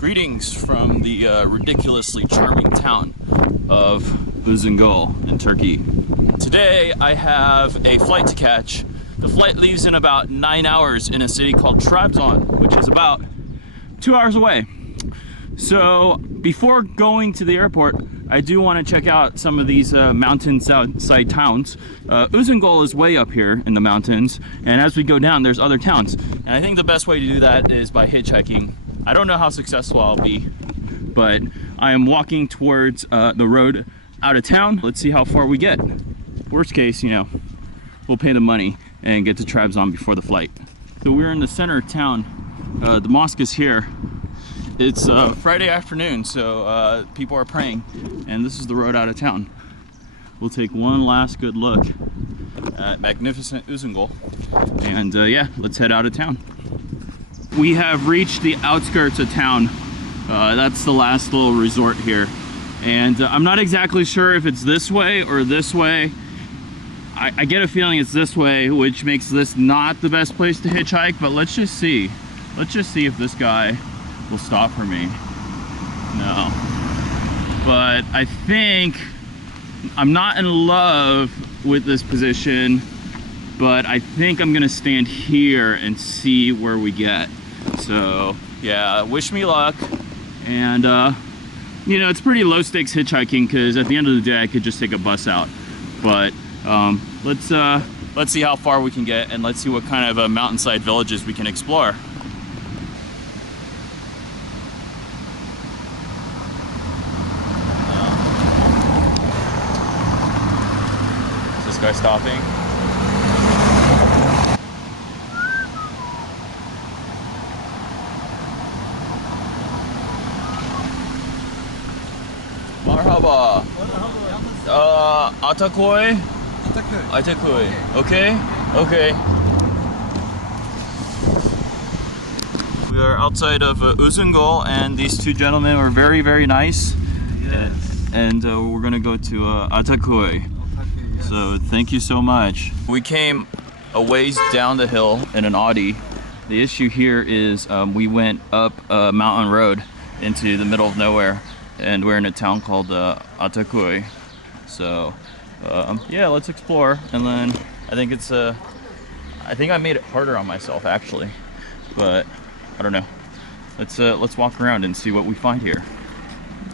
Greetings from the ridiculously charming town of Uzungol in Turkey. Today I have a flight to catch. The flight leaves in about 9 hours in a city called Trabzon, which is about 2 hours away. So before going to the airport, I do want to check out some of these mountainside towns. Uzungol is way up here in the mountains, and as we go down, there's other towns. And I think the best way to do that is by hitchhiking. I don't know how successful I'll be, but I am walking towards the road out of town. Let's see how far we get. Worst case, you know, we'll pay the money and get to Trabzon before the flight. So we're in the center of town. The mosque is here. It's Friday afternoon, so people are praying, and this is the road out of town. We'll take one last good look at magnificent Uzungol, and yeah, let's head out of town. We have reached the outskirts of town. That's the last little resort here, and I'm not exactly sure if it's this way or this way. I get a feeling it's this way, which makes this not the best place to hitchhike, but let's just see. Let's just see if this guy will stop for me. No. But I think I'm not in love with this position, but I think I'm gonna stand here and see where we get. So yeah, wish me luck. And you know, it's pretty low stakes hitchhiking because at the end of the day I could just take a bus out. But let's see how far we can get, and let's see what kind of mountainside villages we can explore. Is this guy stopping? Merhaba. Atakoy? Ataköy. Okay? Okay. We are outside of Uzungol, and these two gentlemen were very, very nice. Yes. And we're gonna go to Atakoy. Yes. So thank you so much. We came a ways down the hill in an Audi. The issue here is we went up a mountain road into the middle of nowhere, and we're in a town called Atakoy. So yeah, let's explore. And then I think it's I think I made it harder on myself actually, but I don't know. Let's walk around and see what we find here.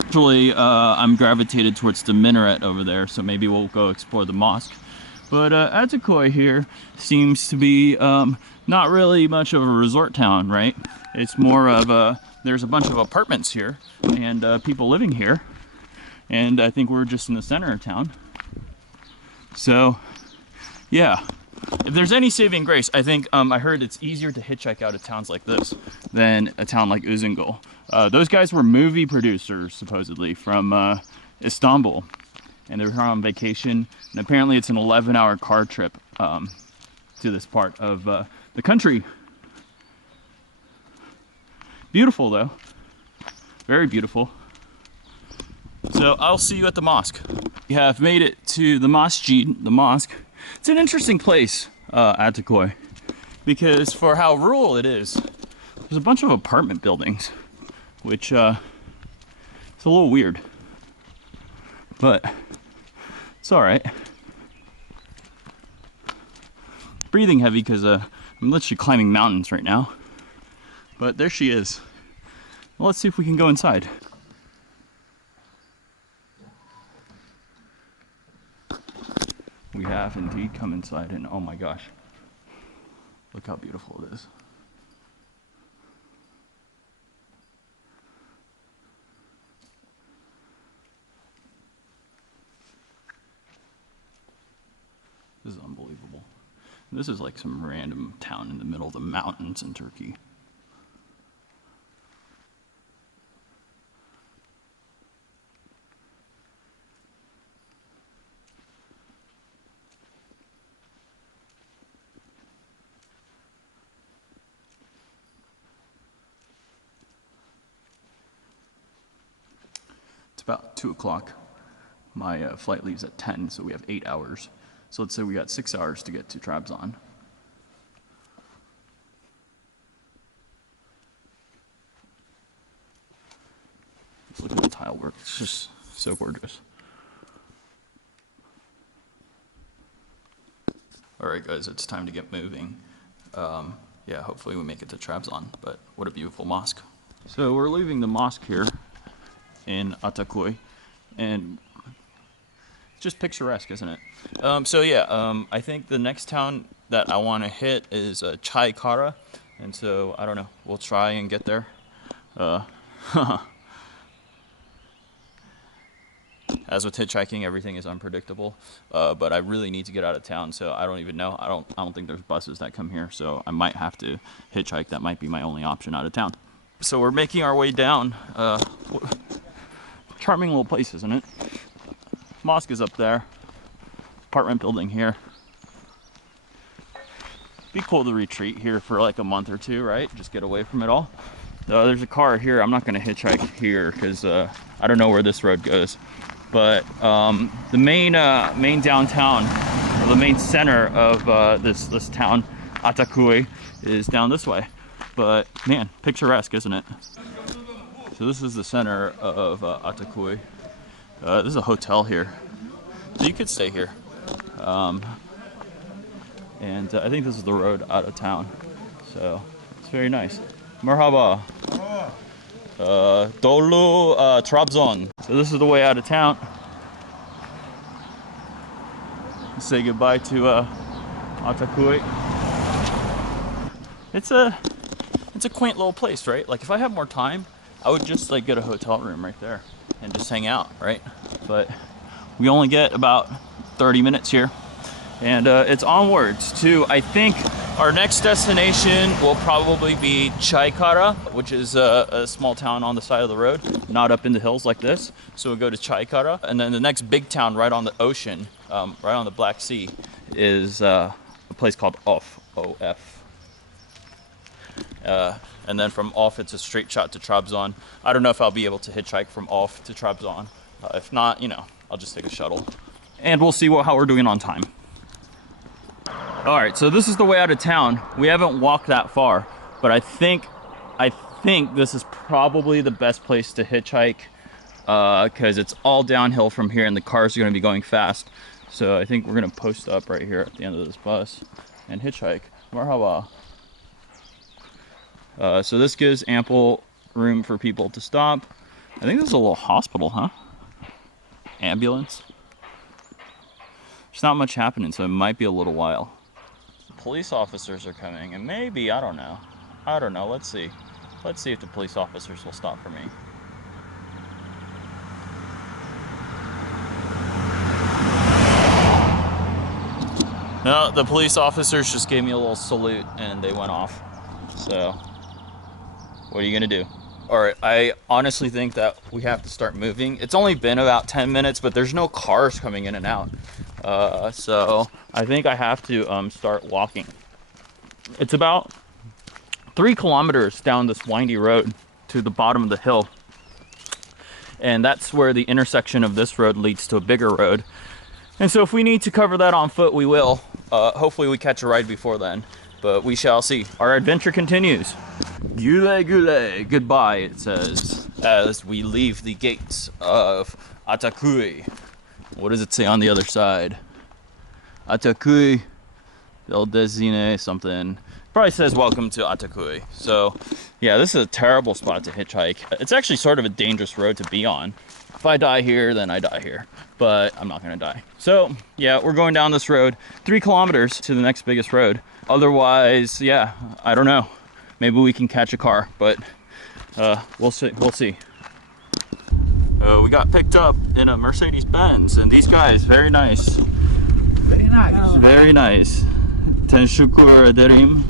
Actually, I'm gravitated towards the minaret over there, so maybe we'll go explore the mosque. But Atakoy here seems to be not really much of a resort town, right? It's more of there's a bunch of apartments here and people living here, and I think we're just in the center of town. So yeah, if there's any saving grace, I think I heard it's easier to hitchhike out of towns like this than a town like Uzungol. Those guys were movie producers supposedly from Istanbul, and they were here on vacation, and apparently it's an 11-hour car trip to this part of the country. Beautiful though, very beautiful. So I'll see you at the mosque. We have made it to the masjid, the mosque. It's an interesting place, Atakoy, because for how rural it is, there's a bunch of apartment buildings, which it's a little weird, but it's all right. Breathing heavy because I'm literally climbing mountains right now, but there she is. Well, let's see if we can go inside. We have indeed come inside, and oh my gosh, look how beautiful it is. This is unbelievable. This is like some random town in the middle of the mountains in Turkey. About 2 o'clock. My flight leaves at 10, so we have 8 hours. So let's say we got 6 hours to get to Trabzon. Look at the tile work. It's just so gorgeous. All right, guys, it's time to get moving. Yeah, hopefully we make it to Trabzon, but what a beautiful mosque. So we're leaving the mosque here in Atakoy, and it's just picturesque, isn't it? I think the next town that I want to hit is Çaykara, and so I don't know, we'll try and get there. As with hitchhiking, everything is unpredictable, but I really need to get out of town, so I don't even know. I don't think there's buses that come here, so I might have to hitchhike. That might be my only option out of town. So we're making our way down. Charming little place, isn't it? Mosque is up there. Apartment building here. Be cool to retreat here for like a month or two, right? Just get away from it all. There's a car here. I'm not going to hitchhike here because I don't know where this road goes. But the main downtown, or the main center of this town, Ataköy, is down this way. But man, picturesque, isn't it? So this is the center of Ataköy. This is a hotel here, so you could stay here. And I think this is the road out of town, so it's very nice. Merhaba. Dolu Trabzon. So this is the way out of town. Say goodbye to Ataköy. It's a quaint little place, right? Like if I had more time, I would just like get a hotel room right there and just hang out, right? But we only get about 30 minutes here, and it's onwards to, I think, our next destination will probably be Caykara, which is a small town on the side of the road, not up in the hills like this. So we'll go to Caykara, and then the next big town right on the ocean, right on the Black Sea, is a place called Of, O-F. And then from Of, it's a straight shot to Trabzon. I don't know if I'll be able to hitchhike from Of to Trabzon. If not, you know, I'll just take a shuttle. And we'll see how we're doing on time. All right, so this is the way out of town. We haven't walked that far, but I think this is probably the best place to hitchhike because it's all downhill from here and the cars are gonna be going fast. So I think we're gonna post up right here at the end of this bus and hitchhike. Marhaba. So this gives ample room for people to stop. I think this is a little hospital, huh? Ambulance. There's not much happening, so it might be a little while. Police officers are coming, and maybe, I don't know, let's see if the police officers will stop for me. No, the police officers just gave me a little salute and they went off. So what are you gonna do? All right, I honestly think that we have to start moving. It's only been about 10 minutes, but there's no cars coming in and out. So I think I have to start walking. It's about 3 kilometers down this windy road to the bottom of the hill. And that's where the intersection of this road leads to a bigger road. And so if we need to cover that on foot, we will. Hopefully we catch a ride before then, but we shall see. Our adventure continues. Güle güle, goodbye, it says, as we leave the gates of Ataköy. What does it say on the other side? Ataköy, El Dezine, something. Probably says welcome to Ataköy. So yeah, this is a terrible spot to hitchhike. It's actually sort of a dangerous road to be on. If I die here, then I die here, but I'm not gonna die. So yeah, we're going down this road, 3 kilometers to the next biggest road. Otherwise, yeah, I don't know. Maybe we can catch a car, but we'll see. We got picked up in a Mercedes-Benz, and these guys, very nice. Very nice. Very nice. Teşekkür ederim.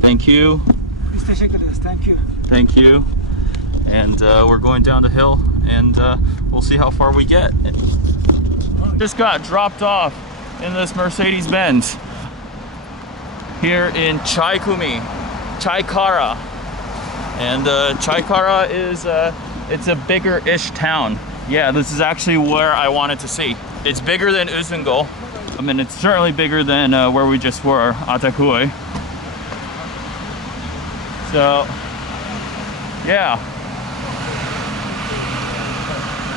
Thank you. Biz teşekkür ederiz. Thank you. Thank you. And we're going down the hill, and we'll see how far we get. Just got dropped off in this Mercedes-Benz here in Çaykara. And Çaykara is it's a bigger-ish town. Yeah, this is actually where I wanted to see. It's bigger than Uzungol. I mean, it's certainly bigger than where we just were, Atakoy. So, yeah.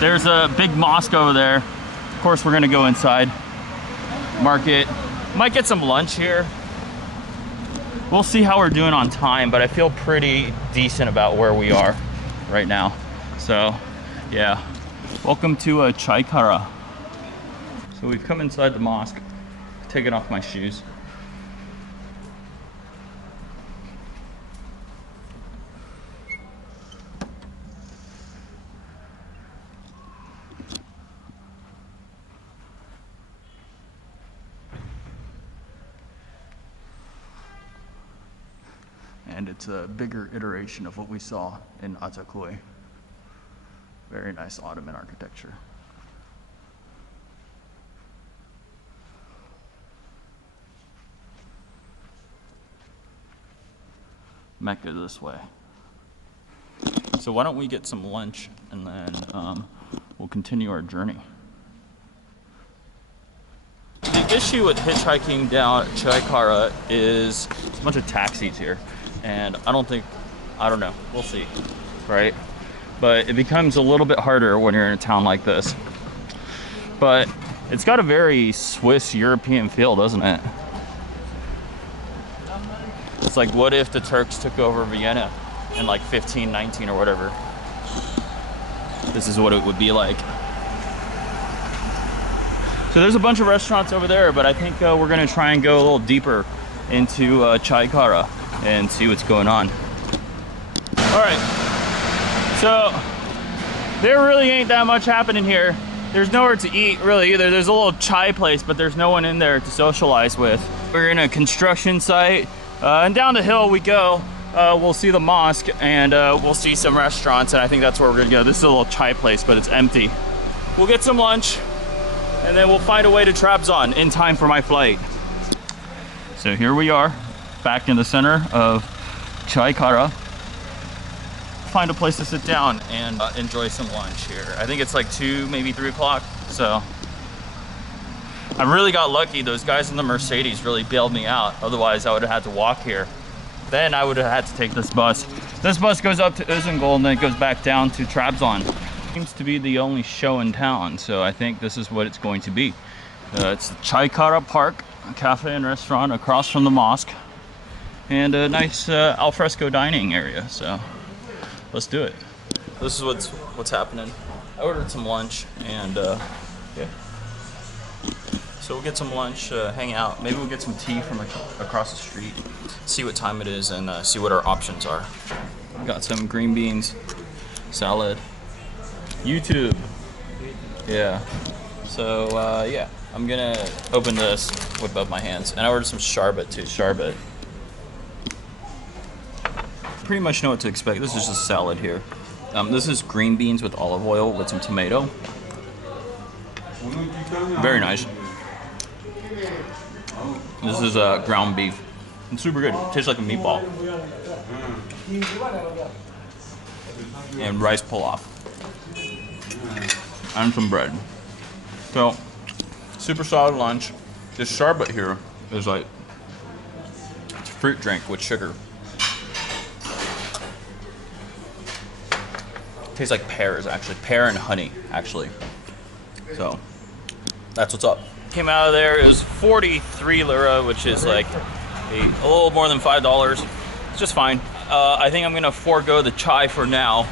There's a big mosque over there. Of course, we're gonna go inside. Market. Might get some lunch here. We'll see how we're doing on time, but I feel pretty decent about where we are right now. So, yeah. Welcome to Çaykara. So we've come inside the mosque. Taken off my shoes. And it's a bigger iteration of what we saw in Ataköy. Very nice Ottoman architecture. Mecca this way. So why don't we get some lunch and then we'll continue our journey. The issue with hitchhiking down Caykara is there's a bunch of taxis here. And I don't know, we'll see, right? But it becomes a little bit harder when you're in a town like this. But it's got a very Swiss European feel, doesn't it? It's like, what if the Turks took over Vienna in like 1519 or whatever? This is what it would be like. So there's a bunch of restaurants over there, but I think we're gonna try and go a little deeper into Caykara and see what's going on. All right, so there really ain't that much happening here. There's nowhere to eat really either. There's a little chai place, but there's no one in there to socialize with. We're in a construction site, and down the hill we go. We'll see the mosque, and we'll see some restaurants, and I think that's where we're gonna go. This is a little chai place, but it's empty. We'll get some lunch, and then we'll find a way to Trabzon in time for my flight. So here we are, back in the center of Çaykara. Find a place to sit down and enjoy some lunch here. I think it's like 2, maybe 3 o'clock. So I really got lucky. Those guys in the Mercedes really bailed me out. Otherwise I would have had to walk here. Then I would have had to take this bus. This bus goes up to Uzungol and then it goes back down to Trabzon. Seems to be the only show in town. So I think this is what it's going to be. It's the Çaykara Park, a cafe and restaurant across from the mosque. And a nice alfresco dining area, so let's do it. This is what's happening. I ordered some lunch and yeah. So we'll get some lunch, hang out. Maybe we'll get some tea from across the street, see what time it is, and see what our options are. Got some green beans, salad, YouTube. Yeah. So yeah, I'm gonna open this with both my hands, and I ordered some sherbet too. Sherbet. Pretty much know what to expect. This is just salad here. This is green beans with olive oil with some tomato. Very nice. This is ground beef. It's super good. It tastes like a meatball. And rice pilaf. And some bread. So, super solid lunch. This sherbet here is like it's a fruit drink with sugar. Tastes like pears, actually. Pear and honey, actually. So, that's what's up. Came out of there, it was 43 lira, which is like a little more than $5. It's just fine. I think I'm gonna forego the chai for now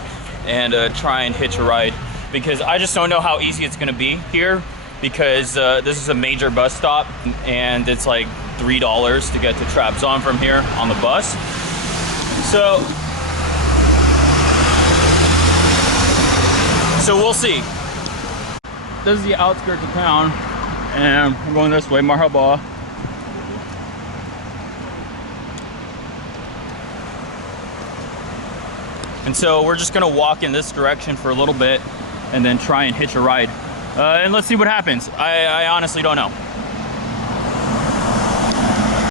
and try and hitch a ride because I just don't know how easy it's gonna be here because this is a major bus stop and it's like $3 to get to Trabzon from here on the bus. So we'll see. This is the outskirts of town, and we're going this way, marhaba. And so we're just gonna walk in this direction for a little bit, and then try and hitch a ride. And let's see what happens. I honestly don't know.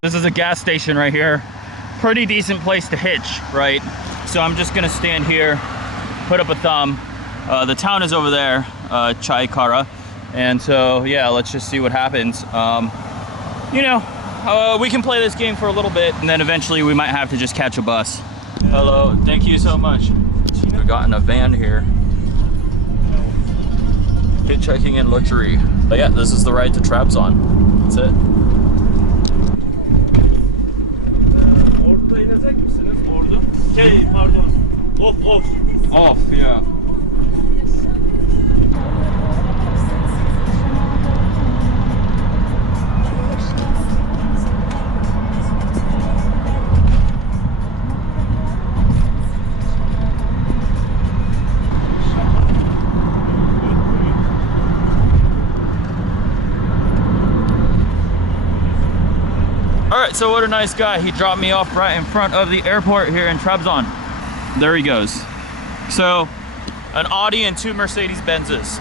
This is a gas station right here. Pretty decent place to hitch, right? So I'm just gonna stand here, put up a thumb. The town is over there, Çaykara, and so yeah, let's just see what happens. You know, we can play this game for a little bit, and then eventually we might have to just catch a bus. Hello, thank you so much. We've gotten a van here. Hitchhiking in luxury. But yeah, this is the ride to Trabzon. That's it. Orada inecek misiniz? Orada. Pardon. Off. Off, yeah. Alright, so what a nice guy. He dropped me off right in front of the airport here in Trabzon. There he goes. So, an Audi and 2 Mercedes Benzes.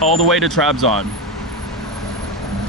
All the way to Trabzon.